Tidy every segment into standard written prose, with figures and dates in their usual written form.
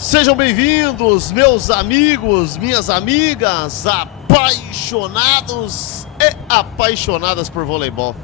Sejam bem-vindos, meus amigos, minhas amigas, apaixonados e apaixonadas por voleibol.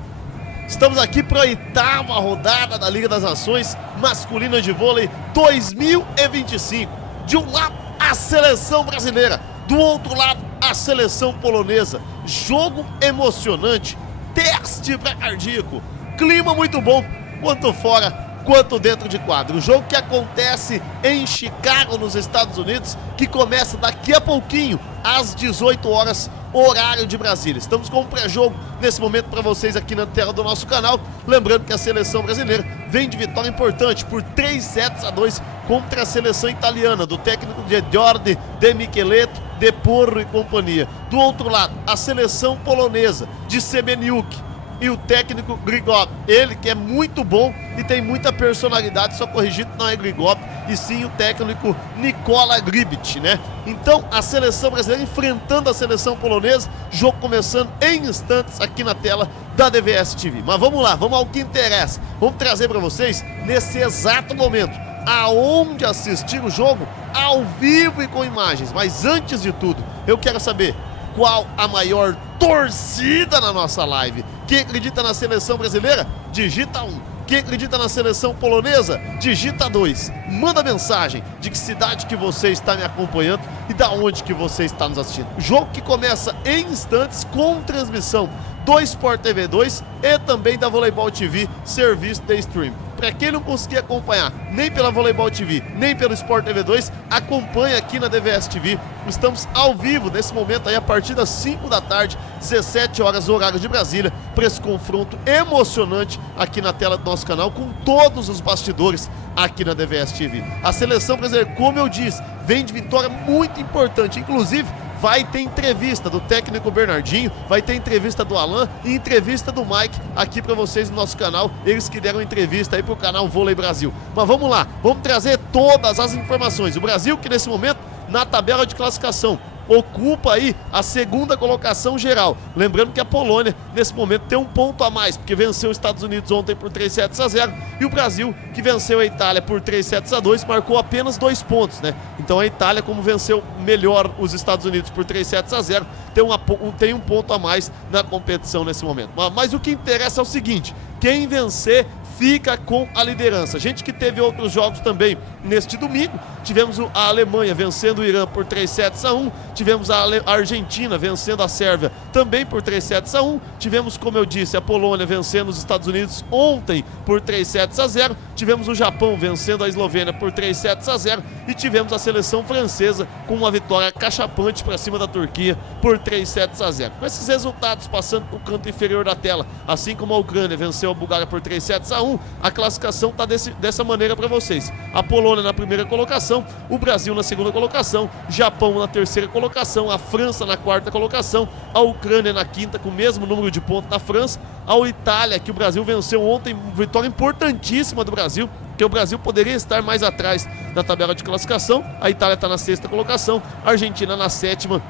Estamos aqui para a 8ª rodada da Liga das Nações Masculina de Vôlei 2025. De um lado, a seleção brasileira, do outro lado, a seleção polonesa. Jogo emocionante, teste pré-cardíaco, clima muito bom, quanto fora quanto dentro de quadro. O jogo que acontece em Chicago, nos Estados Unidos, que começa daqui a pouquinho, às 18 horas, horário de Brasília. Estamos com um pré-jogo nesse momento para vocês aqui na tela do nosso canal. Lembrando que a seleção brasileira vem de vitória importante por 3-2 contra a seleção italiana, do técnico de Jordi De Micheletto, De Porro e companhia. Do outro lado, a seleção polonesa de Semeniuk e o técnico Grigov, ele que é muito bom e tem muita personalidade, só corrigido, não é Grigov, e sim o técnico Nikola Grbić, né? Então, a seleção brasileira enfrentando a seleção polonesa, jogo começando em instantes aqui na tela da DVS TV. Mas vamos lá, vamos ao que interessa. Vamos trazer para vocês, nesse exato momento, aonde assistir o jogo ao vivo e com imagens. Mas antes de tudo, eu quero saber qual a maior torcida na nossa live. Quem acredita na seleção brasileira, digita 1. Quem acredita na seleção polonesa, digita 2. Manda mensagem de que cidade que você está me acompanhando e da onde que você está nos assistindo. Jogo que começa em instantes com transmissão do Sport TV 2 e também da Voleibol TV, serviço de stream. Para quem não conseguir acompanhar nem pela Voleibol TV, nem pelo Sport TV 2, acompanha aqui na DVS TV. Estamos ao vivo nesse momento aí, a partir das 5 da tarde, 17 horas, horário de Brasília, para esse confronto emocionante aqui na tela do nosso canal, com todos os bastidores aqui na DVS TV. A seleção brasileira, como eu disse, vem de vitória muito importante, inclusive vai ter entrevista do técnico Bernardinho, vai ter entrevista do Alan e entrevista do Mike aqui para vocês no nosso canal, eles que deram entrevista aí pro canal Vôlei Brasil. Mas vamos lá, vamos trazer todas as informações. O Brasil que nesse momento, na tabela de classificação, ocupa aí a 2ª colocação geral. Lembrando que a Polônia, nesse momento, tem um ponto a mais, porque venceu os Estados Unidos ontem por 3-0, e o Brasil, que venceu a Itália por 3-2, marcou apenas 2 pontos, né? Então a Itália, como venceu melhor os Estados Unidos por 3-0, tem um ponto a mais na competição nesse momento. Mas o que interessa é o seguinte: quem vencer fica com a liderança. A gente que teve outros jogos também neste domingo, tivemos a Alemanha vencendo o Irã por 3-1, tivemos a Argentina vencendo a Sérvia também por 3-1, tivemos, como eu disse, a Polônia vencendo os Estados Unidos ontem por 3-0, tivemos o Japão vencendo a Eslovênia por 3-0 e tivemos a seleção francesa com uma vitória cachapante para cima da Turquia por 3-0. Com esses resultados passando para o canto inferior da tela, assim como a Ucrânia venceu a Bulgária por 3-1, a classificação está dessa maneira para vocês. A Polônia na 1ª colocação, o Brasil na 2ª colocação, Japão na 3ª colocação, a França na 4ª colocação, a Ucrânia na 5ª com o mesmo número de pontos da França, a Itália, que o Brasil venceu ontem, vitória importantíssima do Brasil, que o Brasil poderia estar mais atrás na tabela de classificação. A Itália está na 6ª colocação, a Argentina na 7ª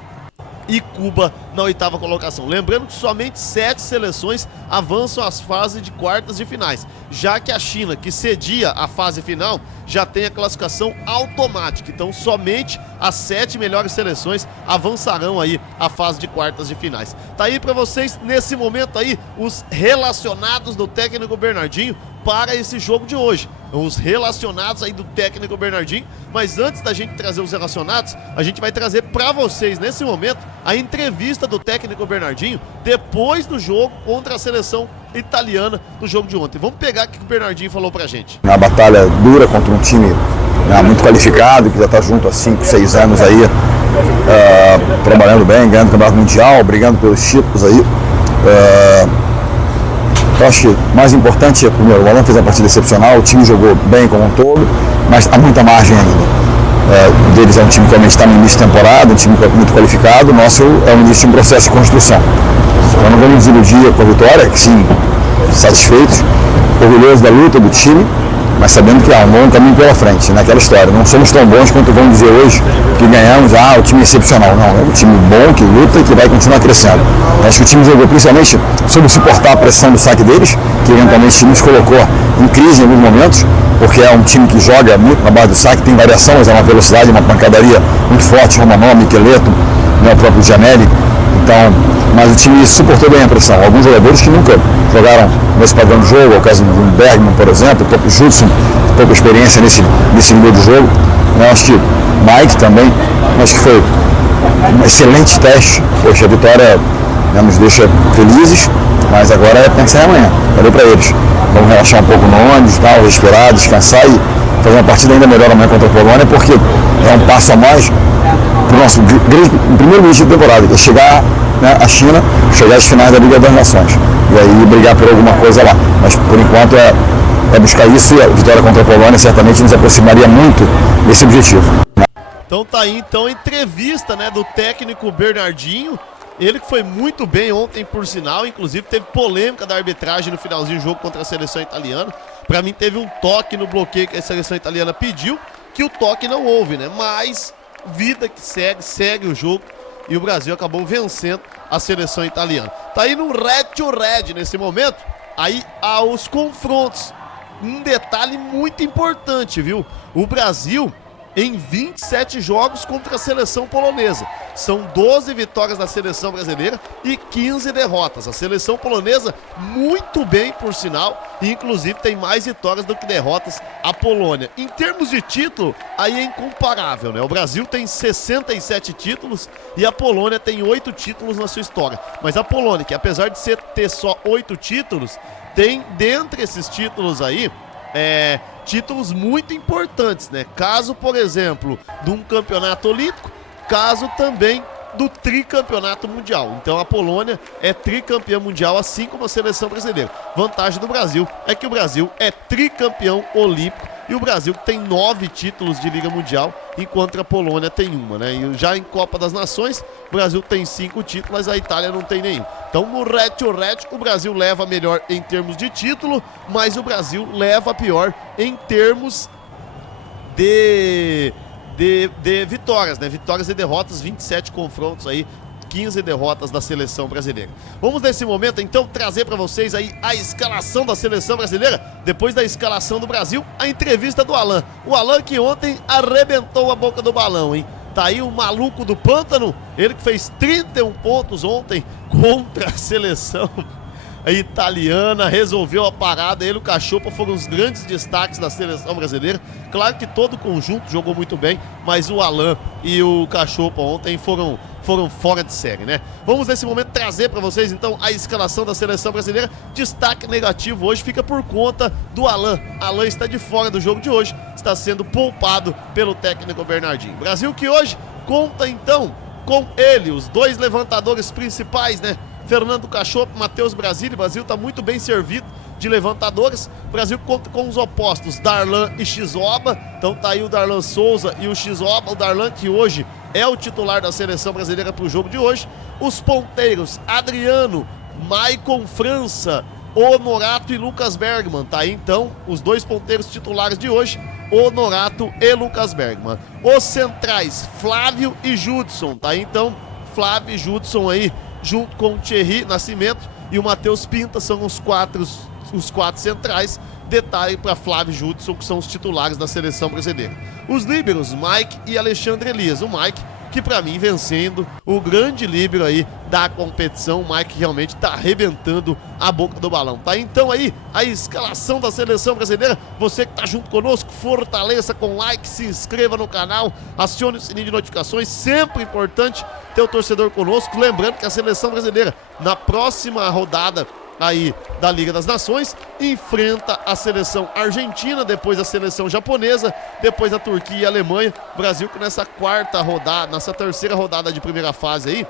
e Cuba na 8ª colocação. Lembrando que somente 7 seleções avançam às fases de quartas de finais, já que a China, que cedia a fase final, já tem a classificação automática. Então somente as 7 melhores seleções avançarão aí à fase de quartas de finais. Tá aí para vocês nesse momento aí os relacionados do técnico Bernardinho para esse jogo de hoje. Os relacionados aí do técnico Bernardinho. Mas antes da gente trazer os relacionados, a gente vai trazer para vocês nesse momento a entrevista do técnico Bernardinho depois do jogo contra a seleção italiana do jogo de ontem. Vamos pegar o que o Bernardinho falou pra gente. Uma batalha dura contra um time muito qualificado, que já está junto há 5, 6 anos aí, trabalhando bem, ganhando o Campeonato Mundial, brigando pelos títulos aí. Eu acho que mais importante é, primeiro, o Alan fez uma partida excepcional, o time jogou bem como um todo, mas há muita margem ainda. Deles é um time que realmente está no início de temporada, um time muito qualificado, o nosso é o início de um processo de construção. Então não vamos nos iludir com a vitória, que sim, satisfeitos, orgulhosos da luta do time, mas sabendo que há um longo caminho pela frente, naquela história. Não somos tão bons quanto vão dizer hoje que ganhamos, o time é excepcional. Não, é um time bom, que luta e que vai continuar crescendo. Acho que o time jogou principalmente sobre suportar a pressão do saque deles, que eventualmente nos colocou em crise em alguns momentos, porque é um time que joga muito na base do saque, tem variação, mas é uma velocidade, uma pancadaria muito forte, Romanó, Micheleto, o próprio Gianelli. Então, mas o time suportou bem a pressão. Alguns jogadores que nunca jogaram nesse padrão de jogo, o caso do Bergman, por exemplo, o próprio Judson, pouca experiência nesse nível de jogo. Eu acho que Mike também, acho que foi um excelente teste. Poxa, a vitória nos deixa felizes, mas agora é pensar em amanhã. Valeu para eles. Vamos relaxar um pouco no ônibus, tal, respirar, descansar e fazer uma partida ainda melhor amanhã contra a Polônia, porque é um passo a mais para o nosso primeiro início de temporada, que é chegar à China, chegar às finais da Liga das Nações e aí brigar por alguma coisa lá. Mas por enquanto é buscar isso, e a vitória contra a Polônia certamente nos aproximaria muito desse objetivo. Então tá aí então a entrevista, né, do técnico Bernardinho. Ele que foi muito bem ontem, por sinal, inclusive teve polêmica da arbitragem no finalzinho do jogo contra a seleção italiana. Para mim teve um toque no bloqueio que a seleção italiana pediu, que o toque não houve, né? Mas vida que segue o jogo, e o Brasil acabou vencendo a seleção italiana. Tá aí no red to red nesse momento, aí aos confrontos. Um detalhe muito importante, viu? O Brasil em 27 jogos contra a seleção polonesa. São 12 vitórias da seleção brasileira e 15 derrotas. A seleção polonesa muito bem, por sinal, e inclusive tem mais vitórias do que derrotas a Polônia. Em termos de título, aí é incomparável, né? O Brasil tem 67 títulos e a Polônia tem 8 títulos na sua história. Mas a Polônia, que apesar de ter só 8 títulos, tem dentre esses títulos aí, títulos muito importantes, né? Caso, por exemplo, de um campeonato olímpico, caso também do tricampeonato mundial. Então a Polônia é tricampeã mundial, assim como a seleção brasileira. Vantagem do Brasil é que o Brasil é tricampeão olímpico e o Brasil tem 9 títulos de Liga Mundial, enquanto a Polônia tem uma, né? E já em Copa das Nações, o Brasil tem 5 títulos, mas a Itália não tem nenhum. Então no red to red, o Brasil leva melhor em termos de título, mas o Brasil leva pior em termos de vitórias, né? Vitórias e derrotas, 27 confrontos aí, 15 derrotas da seleção brasileira. Vamos nesse momento então trazer para vocês aí a escalação da seleção brasileira. Depois da escalação do Brasil, a entrevista do Alan. O Alan que ontem arrebentou a boca do balão, hein? Tá aí o maluco do pântano, ele que fez 31 pontos ontem contra a seleção italiana, resolveu a parada. Ele e o Cachopa foram os grandes destaques da seleção brasileira. Claro que todo o conjunto jogou muito bem, mas o Alan e o Cachopa ontem foram fora de série, né? Vamos nesse momento trazer para vocês então a escalação da seleção brasileira. Destaque negativo hoje fica por conta do Alan. Alan está de fora do jogo de hoje, está sendo poupado pelo técnico Bernardinho. Brasil que hoje conta então com ele, os dois levantadores principais, né? Fernando Cachopa, Matheus Brasília. O Brasil está muito bem servido de levantadores. O Brasil conta com os opostos, Darlan e Chizoba. Então tá aí o Darlan Souza e o Chizoba. O Darlan que hoje é o titular da seleção brasileira para o jogo de hoje. Os ponteiros, Adriano, Maicon França, Honorato e Lucas Bergman. Tá aí então os dois ponteiros titulares de hoje, Honorato e Lucas Bergman. Os centrais, Flávio e Judson. Tá aí então Flávio e Judson aí, junto com o Thierry Nascimento e o Matheus Pinta, são os quatro centrais. Detalhe para Flávio e Judson, que são os titulares da seleção brasileira. Os líberos, Mike e Alexandre Elias. O Mike, que para mim vem sendo o grande líbero aí da competição. O Mike realmente está arrebentando a boca do balão. Tá então aí a escalação da seleção brasileira. Você que tá junto conosco, fortaleça com like, se inscreva no canal, acione o sininho de notificações. Sempre importante ter o torcedor conosco. Lembrando que a seleção brasileira, na próxima rodada aí da Liga das Nações, enfrenta a seleção argentina, depois a seleção japonesa, depois a Turquia e a Alemanha. O Brasil que nessa terceira rodada de primeira fase aí,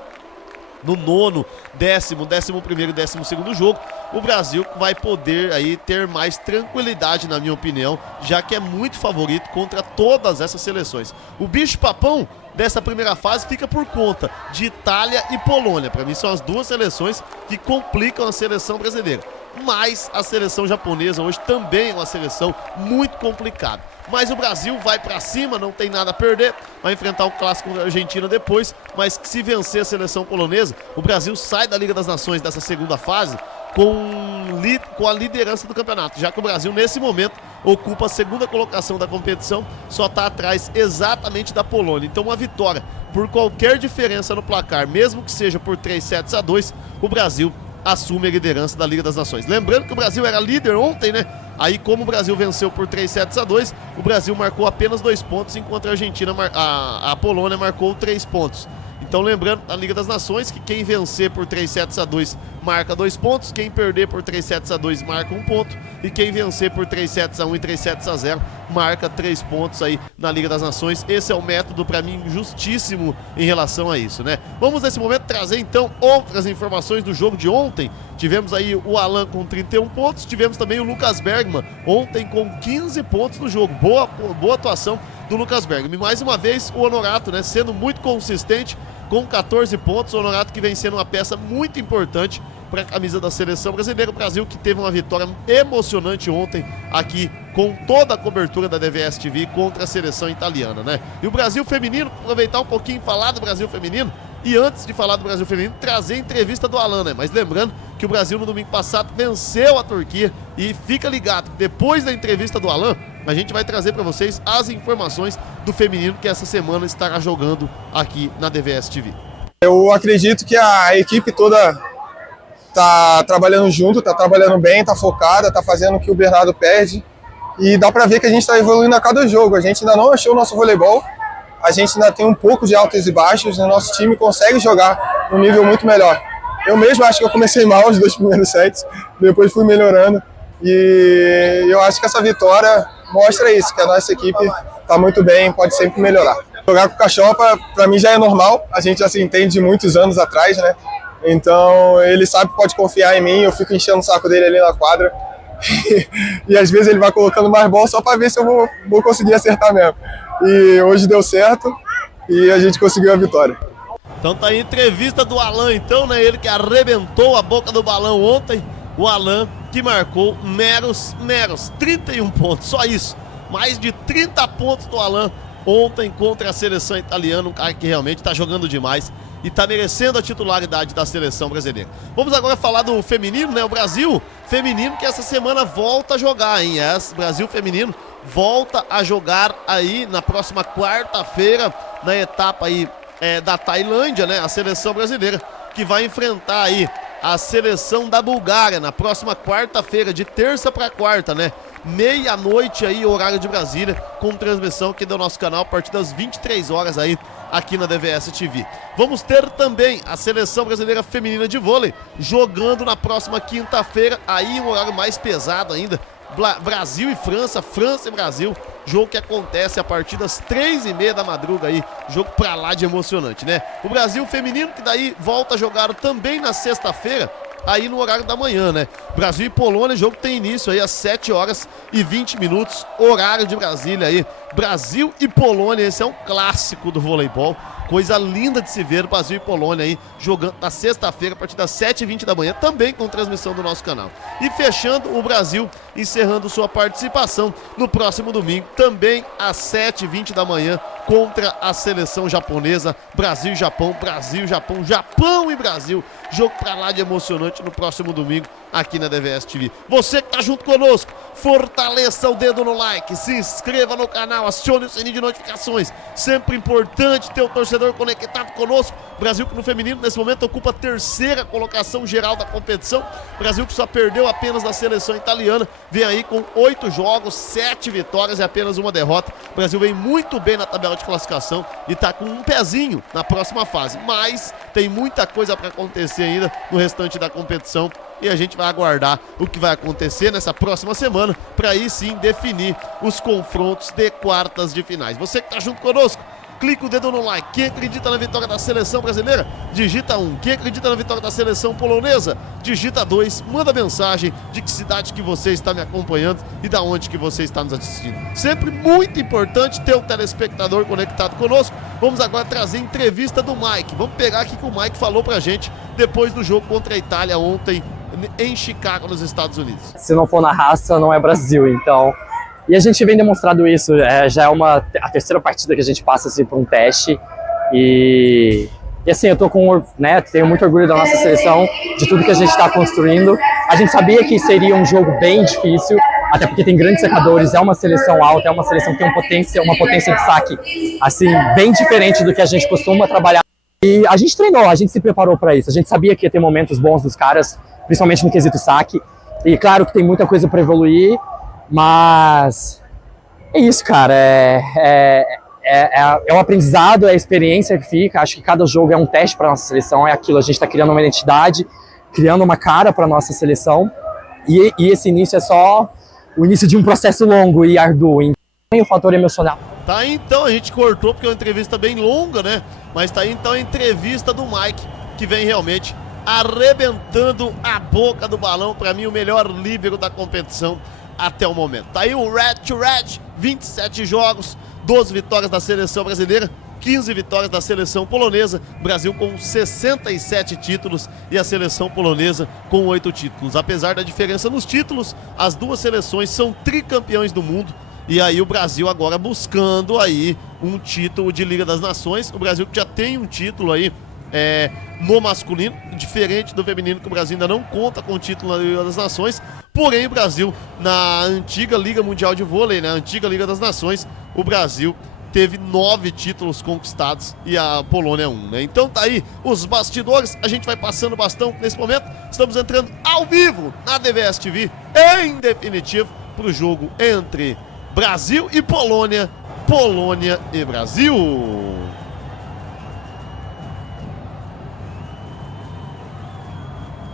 no 9º, 10º, 11º e 12º jogo, o Brasil vai poder aí ter mais tranquilidade, na minha opinião, já que é muito favorito contra todas essas seleções. O bicho papão dessa primeira fase fica por conta de Itália e Polônia. Para mim são as duas seleções que complicam a seleção brasileira. mas a seleção japonesa hoje também é uma seleção muito complicada. Mas o Brasil vai pra cima, não tem nada a perder, vai enfrentar o clássico da Argentina depois, mas se vencer a seleção polonesa, o Brasil sai da Liga das Nações dessa segunda fase com a liderança do campeonato, já que o Brasil nesse momento ocupa a segunda colocação da competição, só está atrás exatamente da Polônia. Então uma vitória por qualquer diferença no placar, mesmo que seja por 3-2, o Brasil assume a liderança da Liga das Nações. Lembrando que o Brasil era líder ontem, né? Aí como o Brasil venceu por 3-2, o Brasil marcou apenas 2 pontos, enquanto a Argentina, a Polônia marcou 3 pontos. Então lembrando, a Liga das Nações, que quem vencer por 3-2 marca 2 pontos, quem perder por 3-2 marca 1 ponto, e quem vencer por 3-1 e 3-0 marca 3 pontos aí na Liga das Nações. Esse é o método, para mim, justíssimo em relação a isso, né? Vamos nesse momento trazer então outras informações do jogo de ontem. Tivemos aí o Alan com 31 pontos, tivemos também o Lucas Bergman ontem com 15 pontos no jogo. Boa atuação do Lucas Bergman. E mais uma vez o Honorato, né, sendo muito consistente com 14 pontos. O Honorato que vem sendo uma peça muito importante para a camisa da seleção brasileira. O Brasil que teve uma vitória emocionante ontem aqui com toda a cobertura da DVS TV contra a seleção italiana, né? E o Brasil feminino, aproveitar um pouquinho e falar do Brasil feminino. E antes de falar do Brasil feminino, trazer a entrevista do Alan, né? Mas lembrando que o Brasil no domingo passado venceu a Turquia. E fica ligado, depois da entrevista do Alan, a gente vai trazer para vocês as informações do feminino que essa semana estará jogando aqui na DVS TV. Eu acredito que a equipe toda tá trabalhando junto, tá trabalhando bem, tá focada, tá fazendo o que o Bernardo pede. E dá para ver que a gente está evoluindo a cada jogo. A gente ainda não achou o nosso voleibol. A gente ainda tem um pouco de altos e baixos, e o nosso time consegue jogar num nível muito melhor. Eu mesmo acho que eu comecei mal os 2 primeiros sets, depois fui melhorando. E eu acho que essa vitória mostra isso, que a nossa equipe está muito bem, pode sempre melhorar. Jogar com o Cachopa, para mim já é normal, a gente já se entende de muitos anos atrás, né? Então ele sabe que pode confiar em mim, eu fico enchendo o saco dele ali na quadra. E às vezes ele vai colocando mais bola só para ver se eu vou conseguir acertar mesmo. E hoje deu certo e a gente conseguiu a vitória. Então tá aí a entrevista do Alan então, né? Ele que arrebentou a boca do balão ontem. O Alan que marcou meros 31 pontos, só isso. Mais de 30 pontos do Alan ontem contra a seleção italiana, um cara que realmente tá jogando demais e tá merecendo a titularidade da seleção brasileira. Vamos agora falar do feminino, né? O Brasil feminino que essa semana volta a jogar, hein? O Brasil feminino volta a jogar aí na próxima quarta-feira, na etapa aí da Tailândia, né? A seleção brasileira que vai enfrentar aí a seleção da Bulgária na próxima quarta-feira, de terça para quarta, né? Meia-noite aí, horário de Brasília, com transmissão aqui do nosso canal a partir das 23 horas aí, aqui na DVS TV. Vamos ter também a seleção brasileira feminina de vôlei jogando na próxima quinta-feira, aí um horário mais pesado ainda, Brasil e França, França e Brasil, jogo que acontece a partir das 3h30 da madruga aí, jogo pra lá de emocionante, né? O Brasil feminino que daí volta a jogar também na sexta-feira, aí no horário da manhã, né? Brasil e Polônia, o jogo tem início aí às 7h20, horário de Brasília aí. Brasil e Polônia, esse é um clássico do voleibol. Coisa linda de se ver, Brasil e Polônia aí jogando na sexta-feira a partir das 7h20 da manhã, também com transmissão do nosso canal. E fechando, o Brasil encerrando sua participação no próximo domingo, também às 7h20 da manhã, contra a seleção japonesa. Brasil e Japão, Brasil e Japão, Japão e Brasil. Jogo pra lá de emocionante no próximo domingo aqui na DVS TV. Você que tá junto conosco, fortaleça o dedo no like, se inscreva no canal, acione o sininho de notificações. Sempre importante ter o torcedor conectado conosco. Brasil que no feminino nesse momento ocupa a terceira colocação geral da competição. Brasil que só perdeu apenas da seleção italiana, vem aí com 8 jogos, 7 vitórias e apenas uma derrota. O Brasil vem muito bem na tabela de classificação e tá com um pezinho na próxima fase, mas tem muita coisa para acontecer ainda no restante da competição. E a gente vai aguardar o que vai acontecer nessa próxima semana para aí sim definir os confrontos de quartas de finais. Você que tá junto conosco, clica o dedo no like. Quem acredita na vitória da seleção brasileira, digita 1. Quem acredita na vitória da seleção polonesa, digita 2. Manda mensagem de que cidade que você está me acompanhando e da onde que você está nos assistindo. Sempre muito importante ter o telespectador conectado conosco. Vamos agora trazer a entrevista do Mike. Vamos pegar aqui que o Mike falou pra gente depois do jogo contra a Itália ontem em Chicago, nos Estados Unidos. Se não for na raça, não é Brasil, então... E a gente vem demonstrando isso, já é a terceira partida que a gente passa assim, por um teste. E assim, eu tô tenho muito orgulho da nossa seleção, de tudo que a gente está construindo. A gente sabia que seria um jogo bem difícil, até porque tem grandes secadores, é uma seleção alta, é uma seleção que tem uma potência de saque assim, bem diferente do que a gente costuma trabalhar. E a gente treinou, a gente se preparou para isso, a gente sabia que ia ter momentos bons dos caras, principalmente no quesito saque. E claro que tem muita coisa para evoluir, mas é isso, cara, é o aprendizado, é a experiência que fica. Acho que cada jogo é um teste para nossa seleção, é aquilo, a gente está criando uma identidade, criando uma cara para nossa seleção, e esse início é só o início de um processo longo e árduo, então tem o fator emocional. Tá aí então, a gente cortou porque é uma entrevista bem longa, né? Mas tá aí então a entrevista do Mike, que vem realmente arrebentando a boca do balão, para mim o melhor líbero da competição até o momento. Tá aí o Red to Red, 27 jogos, 12 vitórias da seleção brasileira, 15 vitórias da seleção polonesa, Brasil com 67 títulos e a seleção polonesa com 8 títulos. Apesar da diferença nos títulos, as duas seleções são tricampeões do mundo. E aí o Brasil agora buscando aí um título de Liga das Nações. O Brasil que já tem um título aí no masculino, diferente do feminino, que o Brasil ainda não conta com o título na Liga das Nações. Porém, o Brasil, na antiga Liga Mundial de Vôlei, na antiga Liga das Nações, o Brasil teve 9 títulos conquistados e a Polônia 1, né? Então tá aí os bastidores, a gente vai passando o bastão nesse momento. Estamos entrando ao vivo na DVS TV, em definitivo, para o jogo entre Brasil e Polônia, Polônia e Brasil.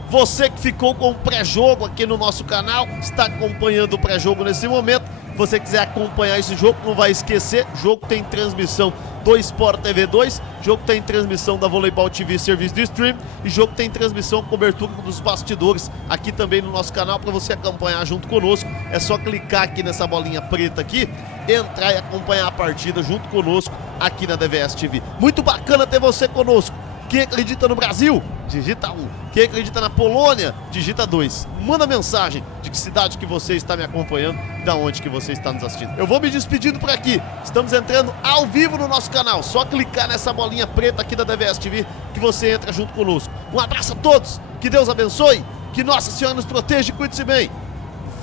Você que ficou com o pré-jogo aqui no nosso canal, está acompanhando o pré-jogo nesse momento. Se você quiser acompanhar esse jogo, não vai esquecer, o jogo tem transmissão do Sport TV 2, o jogo tem transmissão da Voleibol TV Serviço de Stream, e o jogo tem transmissão, cobertura dos bastidores aqui também no nosso canal para você acompanhar junto conosco. É só clicar aqui nessa bolinha preta aqui, entrar e acompanhar a partida junto conosco aqui na DVS TV. Muito bacana ter você conosco. Quem acredita no Brasil, digita 1. Quem acredita na Polônia, digita 2. Manda mensagem de que cidade que você está me acompanhando e da onde que você está nos assistindo. Eu vou me despedindo por aqui. Estamos entrando ao vivo no nosso canal. Só clicar nessa bolinha preta aqui da DVS TV que você entra junto conosco. Um abraço a todos. Que Deus abençoe. Que Nossa Senhora nos proteja e cuide-se bem.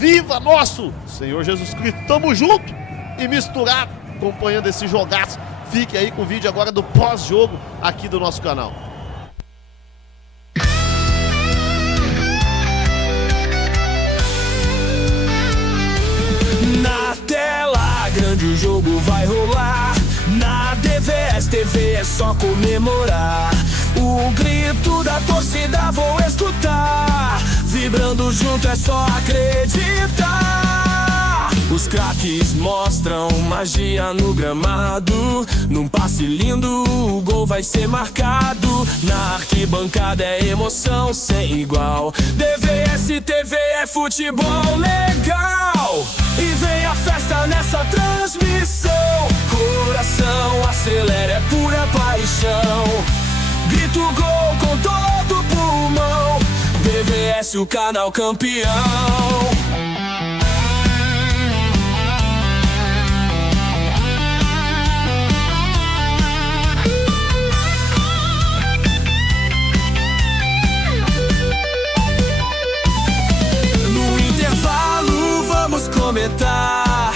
Viva nosso Senhor Jesus Cristo. Tamo junto e misturado acompanhando esse jogaço. Fique aí com o vídeo agora do pós-jogo aqui do nosso canal. Na tela grande o jogo vai rolar. Na DVS TV é só comemorar. O grito da torcida vou escutar. Vibrando junto é só acreditar. Os craques mostram magia no gramado. Num passe lindo o gol vai ser marcado. Na arquibancada é emoção sem igual. DVS TV é futebol legal. E vem a festa nessa transmissão. Coração acelera, é pura paixão. Grito gol com todo pulmão. DVS o canal campeão. Comentar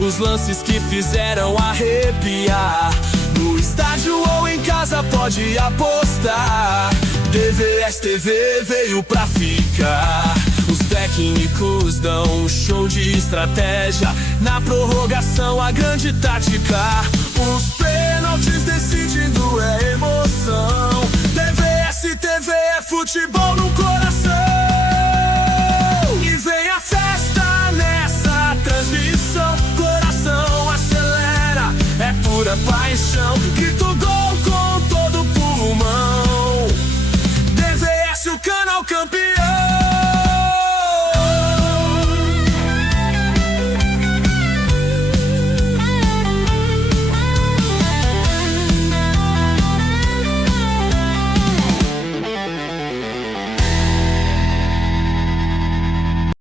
os lances que fizeram arrepiar. No estádio ou em casa pode apostar. DVS TV veio pra ficar. Os técnicos dão um show de estratégia. Na prorrogação a grande tática. Os pênaltis decidindo é emoção. DVS TV é futebol no coração. E vem a festa nessa transmissão. Coração acelera, é pura paixão. Grito